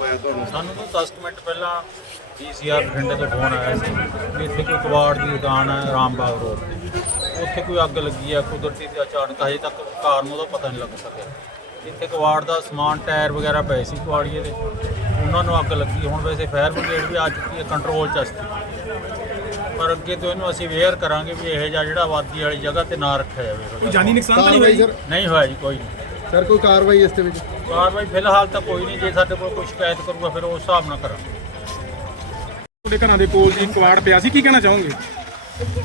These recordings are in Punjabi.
ਹੋਇਆ ਤੁਹਾਨੂੰ? ਸਾਨੂੰ ਤਾਂ 10 ਕੁ ਮਿੰਟ ਪਹਿਲਾਂ ਪੀਸੀਆਰ ਬਠਿੰਡੇ ਤੋਂ ਫੋਨ ਆਇਆ ਸੀ ਕਿ ਇੱਥੇ ਕੋਈ ਕਬਾੜ ਦੀ ਦੁਕਾਨ ਹੈ ਰਾਮਬਾਗ ਰੋਡ ਤੇ। ਉੱਥੇ ਕੋਈ ਅੱਗ ਲੱਗੀ ਹੈ ਕੁਦਰਤੀ ਤੇ ਅਚਾਨਕ ਹਜੇ ਤੱਕ ਕਾਰਨ ਉਹਦਾ ਪਤਾ ਨਹੀਂ ਲੱਗ ਸਕਿਆ। ਇੱਥੇ ਕਬਾੜ ਦਾ ਸਮਾਨ ਟਾਇਰ ਵਗੈਰਾ ਪਏ ਸੀ ਕਬਾੜੀਏ ਦੇ। ਉਹਨਾਂ ਨੂੰ ਅੱਗ ਲੱਗੀ। ਹੁਣ ਵੈਸੇ ਫਾਇਰ ਬ੍ਰਿਗੇਡ ਵੀ ਆ ਚੁੱਕੀ ਹੈ ਕੰਟਰੋਲ ਚ ਅਸਤੀ ਪਰ ਅੱਗੇ ਤੋਂ ਇਹਨੂੰ ਅਸੀਂ ਅਵੇਅਰ ਕਰਾਂਗੇ ਵੀ ਇਹ ਜਿਹਾ ਜਿਹੜਾ ਆਬਾਦੀ ਵਾਲੀ ਜਗ੍ਹਾ ਤੇ ਨਾ ਰੱਖਿਆ ਜਾਵੇ। ਕੋਈ ਜਾਨੀ ਨੁਕਸਾਨ ਤਾਂ ਨਹੀਂ ਕਾਰਵਾਈ ਹੋਇਆ ਸਰ? ਨਹੀਂ ਹੋਇਆ ਜੀ ਕੋਈ ਨਹੀਂ। ਸਰ ਕੋਈ ਕਾਰਵਾਈ ਇਸ ਦੇ ਵਿੱਚ? ਕਾਰਵਾਈ ਫਿਲਹਾਲ ਤਾਂ ਕੋਈ ਨਹੀਂ ਜੇ ਸਾਡੇ ਕੋਲ ਕੋਈ ਸ਼ਿਕਾਇਤ ਕਰੂਗਾ ਫਿਰ ਉਸ ਹਿਸਾਬ ਨਾਲ ਕਰਾਂਗੇ। ਤੁਹਾਡੇ ਘਰਾਂ ਦੇ ਕੋਲ ਜੀ ਕਵਾੜ ਪਿਆ ਸੀ ਕੀ ਕਹਿਣਾ ਚਾਹੋਗੇ?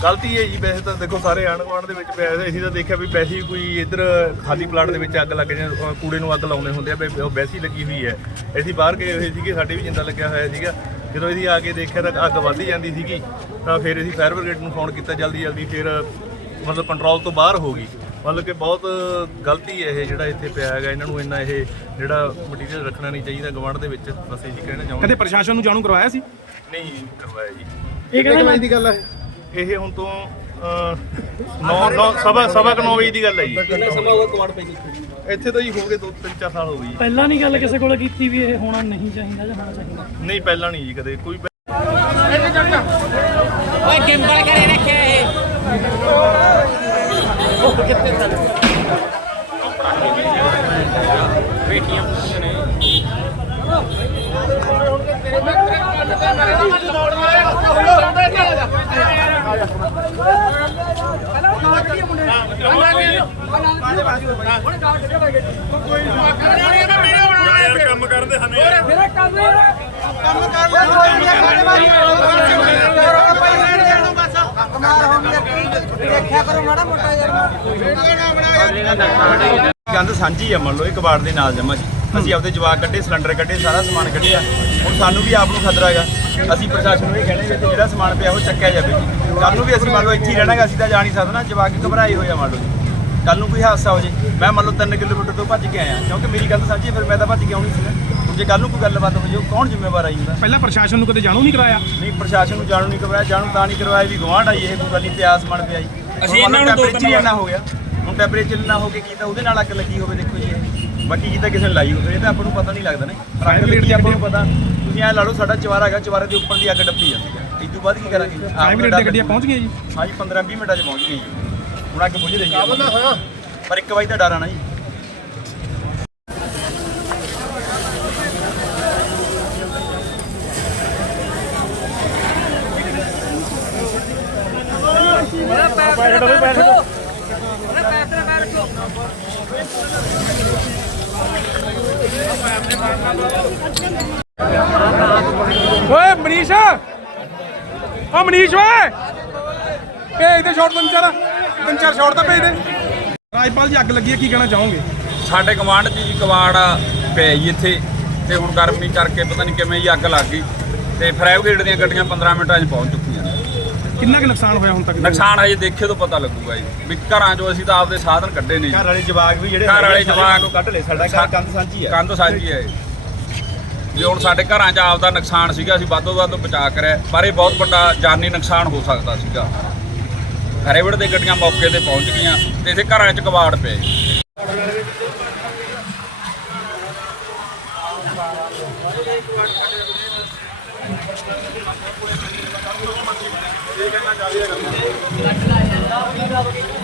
ਗਲਤੀ ਹੈ ਜੀ ਵੈਸੇ ਤਾਂ ਦੇਖੋ ਸਾਰੇ ਆਂਢ ਗੁਆਂਢ ਦੇ ਵਿੱਚ ਪਿਆ ਸੀ ਅਸੀਂ ਤਾਂ ਦੇਖਿਆ ਵੀ ਵੈਸੇ ਹੀ ਕੋਈ ਇੱਧਰ ਖਾਲੀ ਪਲਾਟ ਦੇ ਵਿੱਚ ਅੱਗ ਲੱਗ ਜਾਂ ਕੂੜੇ ਨੂੰ ਅੱਗ ਲਾਉਂਦੇ ਹੁੰਦੇ ਆ ਵੀ ਉਹ ਵੈਸੇ ਹੀ ਲੱਗੀ ਹੋਈ ਹੈ। ਅਸੀਂ ਬਾਹਰ ਗਏ ਹੋਏ ਸੀਗੇ ਸਾਡੇ ਵੀ ਜਿੰਦਾ ਲੱਗਿਆ ਹੋਇਆ ਸੀਗਾ। ਜਦੋਂ ਅਸੀਂ ਆ ਕੇ ਦੇਖਿਆ ਤਾਂ ਅੱਗ ਵੱਧਦੀ ਜਾਂਦੀ ਸੀਗੀ ਤਾਂ ਫਿਰ ਅਸੀਂ ਫਾਇਰ ਬ੍ਰਿਗੇਡ ਨੂੰ ਫੋਨ ਕੀਤਾ ਜਲਦੀ ਜਲਦੀ ਫਿਰ ਮਤਲਬ ਕੰਟਰੋਲ ਤੋਂ ਬਾਹਰ ਹੋ ਗਈ। ਮਤਲਬ ਕਿ ਬਹੁਤ ਗਲਤੀ ਹੈ ਇਹ ਜਿਹੜਾ ਇੱਥੇ ਪਿਆ ਹੈਗਾ ਇਹਨਾਂ ਨੂੰ ਇੰਨਾ ਇਹ ਜਿਹੜਾ ਮਟੀਰੀਅਲ ਰੱਖਣਾ ਨਹੀਂ ਚਾਹੀਦਾ ਗਵਾਂਢ ਦੇ ਵਿੱਚ ਬਸ ਇਹੀ ਕਹਿਣਾ ਚਾਹੁੰਦਾ ਕਦੇ ਪ੍ਰਸ਼ਾਸਨ ਨੂੰ ਜਾਣੂ ਕਰਵਾਇਆ ਸੀ? ਨਹੀਂ ਕਰਵਾਇਆ ਜੀ। ਇਹ ਕਿਹੜੇ ਦੀ ਗੱਲ ਹੈ ਇਹ ਹੁਣ ਤੋਂ 9 9 ਸਵਾ ਸਵਾ ਕੁ ਨੌ ਵਜੇ ਦੀ ਗੱਲ ਹੈ ਜੀ। ਕਿੰਨਾ ਸਮਾਂ ਹੋਗਾ ਕਵਾੜ ਪਈ? ਇੱਥੇ? ਤਾਂ ਜੀ ਹੋ ਗਏ 2 3 4 ਸਾਲ ਹੋ ਗਏ ਜੀ। ਪਹਿਲਾਂ ਨਹੀਂ ਗੱਲ ਕਿਸੇ ਕੋਲ ਕੀਤੀ ਵੀ ਇਹ ਹੋਣਾ ਨਹੀਂ ਚਾਹੀਦਾ ਜਾਂ ਹੋਣਾ ਚਾਹੀਦਾ? ਨਹੀਂ ਪਹਿਲਾਂ ਨਹੀਂ ਜੀ ਕਦੇ ਕੋਈ ਓਏ ਗਿੰਬਲ ਕਰੇ ਰੱਖਿਆ ਇਹ। कितने साल बेटियां पूछते ने ਕੰਮ ਕਰਦੇ ਹਨ ਯਾਰ। ਮੇਰੇ ਕਰਦੇ ਗੰਦ ਸਾਂਝੀ ਆ ਮੰਨ ਲਓ ਇਹ ਕਬਾੜ ਦੇ ਨਾਲ ਜਮਾ ਜੀ। ਅਸੀਂ ਆਪਦੇ ਜਵਾਕ ਕੱਢੇ ਸਿਲੰਡਰ ਕੱਢੇ ਸਾਰਾ ਸਮਾਨ ਕੱਢਿਆ। ਹੁਣ ਸਾਨੂੰ ਵੀ ਆਪ ਨੂੰ ਖਤਰਾ ਹੈਗਾ। ਅਸੀਂ ਪ੍ਰਸ਼ਾਸਨ ਨੂੰ ਇਹ ਕਹਿੰਦੇ ਕਿ ਜਿਹੜਾ ਸਮਾਨ ਪਿਆ ਉਹ ਚੱਕਿਆ ਜਾਵੇ। ਜੀ ਕੱਲ ਨੂੰ ਵੀ ਅਸੀਂ ਮੰਨ ਲਓ ਇੱਥੇ ਹੀ ਰਹਿਣਾ ਗਾ, ਅਸੀਂ ਤਾਂ ਜਾ ਨਹੀਂ ਸਕਦਾ। ਨਾ ਜਵਾਕ ਘਬਰਾਏ ਹੋਏ ਆ ਮੰਨ ਲਓ ਜੀ। ਕੱਲ ਨੂੰ ਕੋਈ ਹਾਦਸਾ ਹੋ ਜੇ। ਮੈਂ ਮੰਨ ਲਓ 3 ਕਿਲੋਮੀਟਰ ਤੋਂ ਭੱਜ ਕੇ ਆਇਆ। ਕਿਉਂਕਿ ਮੇਰੀ ਗੱਲ ਸਾਂਝੀ ਹੈ, ਫਿਰ ਮੈਂ ਤਾਂ ਭੱਜ ਕੇ ਆਉਣੀ ਸੀ ਜੇ ਕੱਲ ਨੂੰ ਕੋਈ ਗੱਲਬਾਤ ਹੋ ਜੇ ਉਹ ਕੌਣ ਜ਼ਿੰਮੇਵਾਰ ਆਈ ਹੁੰਦਾ? ਪਹਿਲਾਂ ਪ੍ਰਸ਼ਾਸਨ ਨੂੰ ਕਦੇ ਜਾਣੂ ਨਹੀਂ ਕਰਾਇਆ? ਨਹੀਂ ਪ੍ਰਸ਼ਾਸਨ ਨੂੰ ਜਾਣੂ ਨਹੀਂ ਕਰਵਾਇਆ ਜਾਣੂ ਤਾਂ ਨਹੀਂ ਕਰਵਾਇਆ ਵੀ ਗਵਾਂਢ ਆਈ ਇਹ ਕੋਈ ਗੱਲ ਨਹੀਂ ਇਤਿਹਾਸ ਬਣ ਪਿਆ ਜੀ। ਅਸੀਂ ਇਹਨਾਂ ਨੂੰ ਦੋ ਤਿੰਨ ਇੰਨਾ ਹੋ ਗਿਆ। ਹੁਣ ਟੈਂਪਰੇਚਰ ਇੰਨਾ ਹੋ ਕੇ ਕੀ ਤਾਂ ਉਹਦੇ ਨਾਲ ਅੱਗ ਲੱਗੀ ਹੋਵੇ ਦੇਖੋ ਜੀ। ਇਹ। ਬਾਕੀ ਕੀ ਤਾਂ ਕਿਸੇ ਨੇ ਲਾਈ ਹੋਵੇ ਇਹ ਤਾਂ ਆਪਾਂ ਨੂੰ ਪਤਾ ਨਹੀਂ ਲੱਗਦਾ ਨਾ ਪਰ ਅੱਗ ਲੱਗੀ ਆਪਾਂ ਨੂੰ ਪਤਾ ਤੁਸੀਂ ਐ ਲਾ ਲਓ ਸਾਡਾ ਚਵਾਰਾ ਹੈਗਾ ਚਵਾਰੇ ਦੇ ਉੱਪਰ ਦੀ ਅੱਗ ਡੱਪੀ ਜਾਂਦੀ ਹੈ ਇਸ ਤੋਂ ਬਾਅਦ ਕੀ ਕਰਾਂਗੇ ਮਿੰਟ ਨੂੰ ਦੀਆਂ ਗੱਡੀਆਂ ਪਹੁੰਚ ਗਈਆਂ ਜੀ। ਹਾਂਜੀ 15 20 ਮਿੰਟਾਂ 'ਚ ਪਹੁੰਚ ਗਈ ਜੀ। ਹੁਣ ਅੱਗ ਬੁਝ ਰਹੀ ਹੈ ਪਰ ਇੱਕ ਵਾਰੀ ਤਾਂ ਡਰ ਆਣਾ ਜੀ। ਓਏ ਮਨੀਸ਼! ਓ ਮਨੀਸ਼ ਓਏ! ਭੇਜ ਦੇ ਸ਼ਾਟ ਤਿੰਨ ਚਾਰ। ਤਿੰਨ ਚਾਰ ਸ਼ਾਟ ਤਾਂ ਭੇਜ ਦੇ। ਰਾਜਪਾਲ ਜੀ, ਅੱਗ ਲੱਗੀ ਹੈ, ਕੀ ਕਹਿਣਾ ਚਾਹੋਗੇ? ਸਾਡੇ ਕਮਾਂਡ 'ਚ ਜੀ ਕਵਾੜ ਪੈ ਜੀ ਇੱਥੇ, ਤੇ ਹੁਣ ਗਰਮੀ ਕਰਕੇ ਪਤਾ ਨਹੀਂ ਕਿਵੇਂ ਜੀ ਅੱਗ ਲੱਗ ਗਈ। ਤੇ ਫਾਇਰ ਬ੍ਰਿਗੇਡ ਦੀਆਂ ਗੱਡੀਆਂ 15 ਮਿੰਟਾਂ 'ਚ ਪਹੁੰਚ ਚੁੱਕੀਆਂ। ਕਿੰਨਾ ਕੁ ਨੁਕਸਾਨ ਹੋਇਆ ਹੁਣ ਤੱਕ? ਨੁਕਸਾਨ ਹਜੇ ਦੇਖੇ ਤੋਂ ਪਤਾ ਲੱਗੂਗਾ ਜੀ। ਵੀ ਘਰਾਂ 'ਚੋਂ ਅਸੀਂ ਤਾਂ ਆਪਦੇ ਸਾਧਨ ਕੱਢੇ ਨੇ ਜੀ। ਘਰ ਵਾਲੇ ਜਵਾਕ ਵੀ ਜਿਹੜੇ ਘਰ ਵਾਲੇ ਹੈਗੇ ਆ, ਸਾਰੇ ਜਵਾਕ ਨੂੰ ਕੱਢ ਲਏ ਸਾਡਾ ਘਰ ਕੰਧ ਸਾਂਝੀ ਹੈ ਕੰਧ ਸਾਂਝੀ ਹੈ ਇਹ। ਵੀ ਹੁਣ ਸਾਡੇ ਘਰਾਂ 'ਚ ਆਪਦਾ ਨੁਕਸਾਨ ਸੀਗਾ ਅਸੀਂ ਵੱਧੋ ਵੱਧ ਬਚਾ ਕਰਿਆ ਪਰ ਇਹ ਬਹੁਤ ਵੱਡਾ ਜਾਨੀ ਨੁਕਸਾਨ ਹੋ ਸਕਦਾ ਸੀਗਾ। ਹਰੇਵੜ ਦੇ ਗੱਡੀਆਂ ਮੌਕੇ ਤੇ ਪਹੁੰਚ ਗਈਆਂ ਤੇ ਇਥੇ ਘਰਾਂ 'ਚ ਕਬਾੜ ਪਏ ਕੀ ਪਤਾ ਵੀ ਕੀ